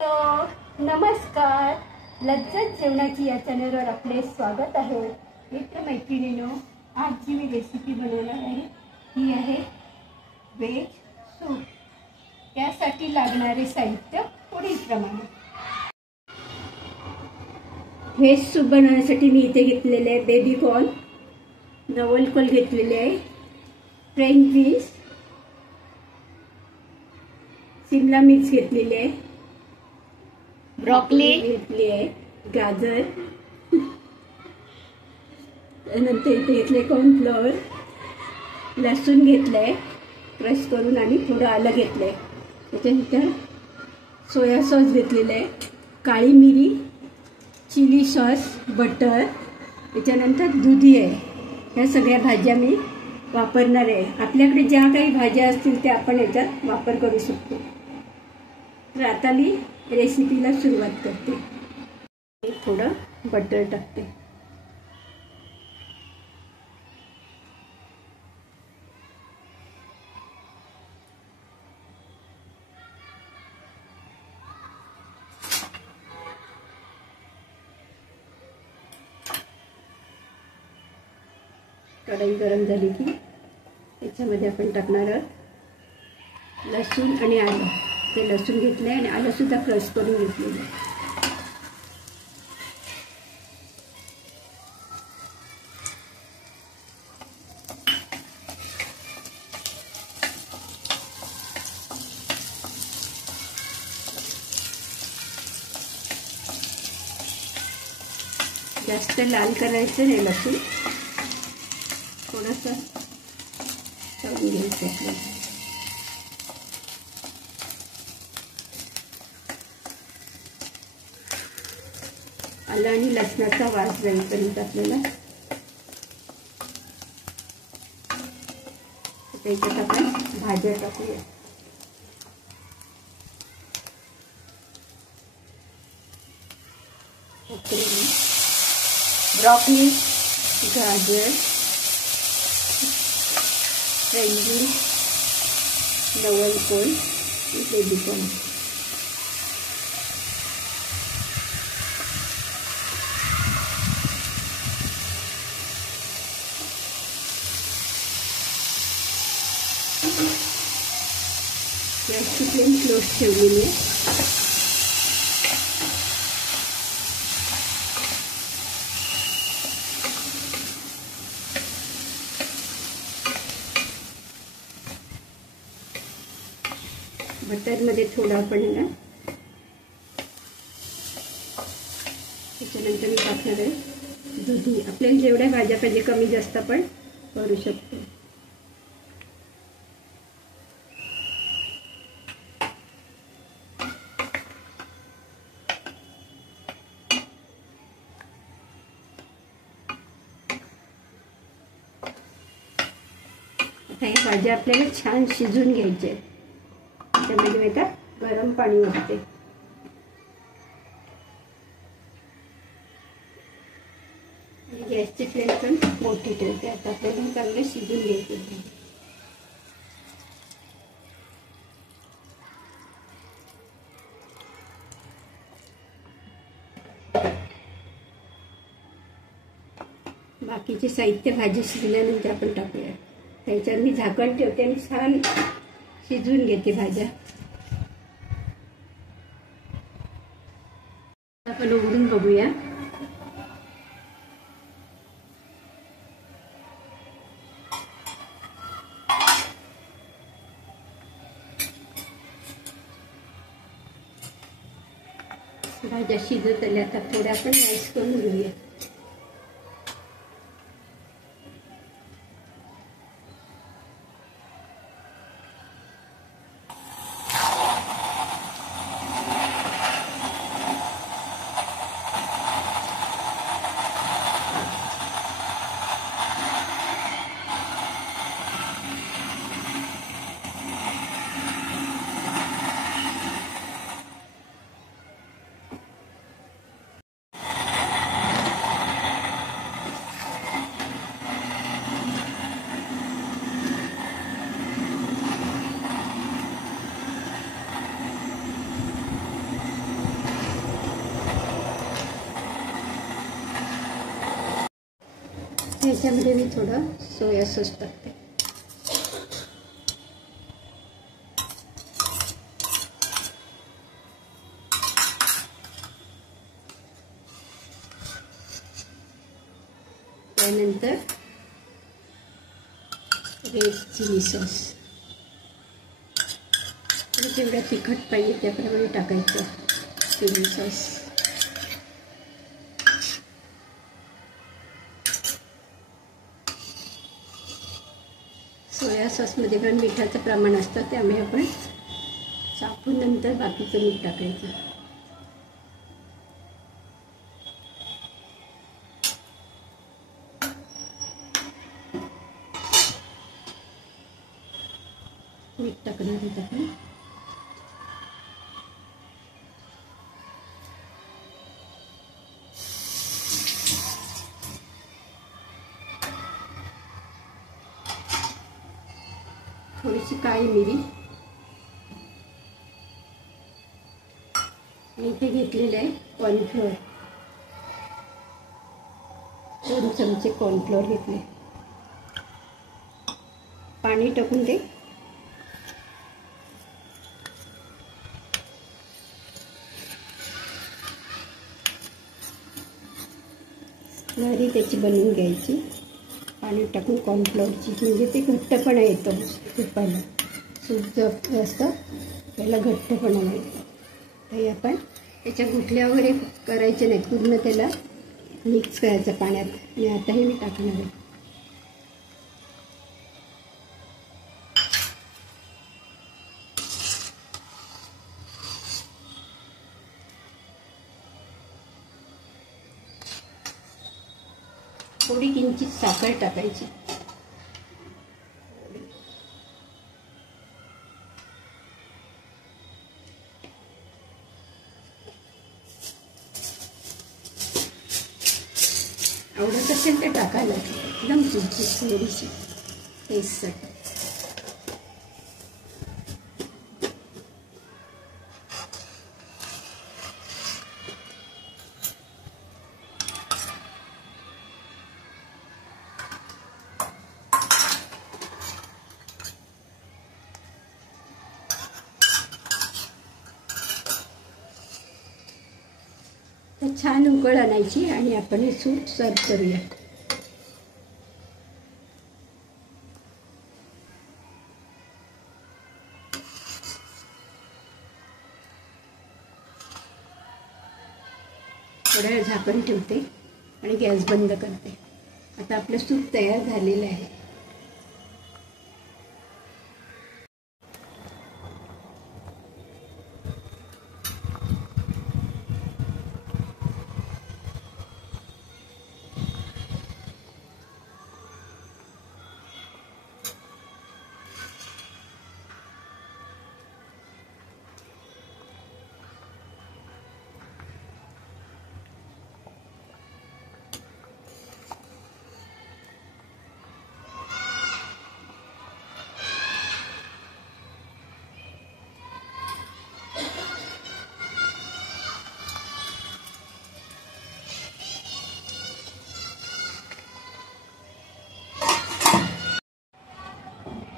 Hello, नमस्कार. लज्जत जेवणाची या चॅनलवर आपले स्वागत आहे. मित्रमैत्रिणींनो, आज जी मी रेसिपी बनवणार आहे ती आहे व्हेज सूप. त्यासाठी लागणारे साहित्य पुढीलप्रमाणे. व्हेज सूप बनवण्यासाठी मी इथे घेतलेले आहे बेबी कॉर्न, नवलकोल घेतलेले आहे, फ्रेंच बीन्स, शिमला मिर्च घेतलेली आहे, ब्रॉकली घेतली आहे, गाजर, त्यानंतर इथे घेतले कॉर्नफ्लॉवर, लसूण घेतलंय क्रश करून आणि थोडं आलं घेतलंय. त्याच्यानंतर सोया सॉस घेतलेलं आहे, काळी मिरी, चिली सॉस, बटर, त्याच्यानंतर दुधी आहे. ह्या सगळ्या भाज्या मी वापरणार आहे. आपल्याकडे ज्या काही भाज्या असतील त्या आपण याच्यात वापर करू शकतो. तर आता मी रेसिपीला सुरुवात करते. थोडं बटर टाकते. कढई गरम झाली की त्याच्यामध्ये आपण टाकणार आहोत लसूण आणि आलं. ते लसूण घेतले आणि आलं सुद्धा क्रश करून घेतलेलं. जास्त लाल करायचं नाही लसूण, थोडंसं तळून घ्यायचं आपल्याला. आलं आणि लसणाचा वास जाईपर्यंत आपल्याला त्याच्यात आपण भाज्या टाकूया. ब्रॉकली, गाजर, फ्रेंच बीन्स, नवलकोल, बेबी कॉर्न. गॅसची फ्लेम क्लोज ठेवलेली आहे. बटरमध्ये थोडं आपण ना त्याच्यानंतर मी टाकणार आहे दुधी. आपल्याला जेवढ्या भाज्या पाहिजे कमी जास्त आपण करू शकतो. आता या भाज्या आपल्याला छान शिजून घ्यायच्या. त्यामध्ये मी आता गरम पाणी ओतते. गॅसची फ्लेम पण मोठी ठेवते. आता आपल्याला चांगले शिजून घ्यायचे. बाकीचे साहित्य भाजी शिजल्यानंतर आपण टाकूया. त्याच्यावर मी झाकण ठेवते आणि छान शिजवून घेते भाज्या. आपण उघडून बघूया. भाज्या शिजत आल्या. आता थोड्या आपण मॅश करून घेऊया. ह्याच्यामध्ये मी थोडं सोया सॉस टाकते. त्यानंतर रेड चिली सॉस. जेवढं तिखट पाहिजे त्याप्रमाणे टाकायचं चिली सॉस. सोया सॉसमध्ये पण मिठाचं प्रमाण असतं, त्यामुळे आपण चाकून नंतर बाकीचं मीठ टाकायचं. मीठ टाकणार आहोत आपण. थोडीशी काळी मिरी. इथे घेतलेलं आहे कॉर्नफ्लोअर. 2 चमचे कॉर्नफ्लोअर घेतले. पाणी टाकून दे. स्लरी त्याची बनवून घ्यायची. पाणी टाकून कॉर्नफ्लोअरची, म्हणजे ते घट्टपणा येतो सूपाला. सूप जास्त त्याला घट्टपणा मिळतो. ते आपण त्याच्या गुठल्या वगैरे करायचे नाहीत, पूर्ण त्याला मिक्स करायचं पाण्यात. आणि आता हे मी टाकणार आहे. थोडी किंचित साखर टाकायची. आवडत असेल तर टाकायला, एकदम किंचित थोडीशी टेस्टसाठी. तर छान उकळ आणायची आणि आपण हे सूप सर्व करूया. थोड्या वेळ झाकण ठेवते आणि गॅस बंद करते. आता आपलं सूप तयार झालेलं आहे.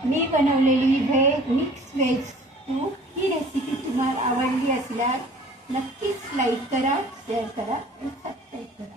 मी बनवलेली मिक्स व्हेज सूप ही रेसिपी तुम्हाला आवडली असल्यास नक्कीच लाईक करा, शेअर करा आणि सबस्क्राईब करा.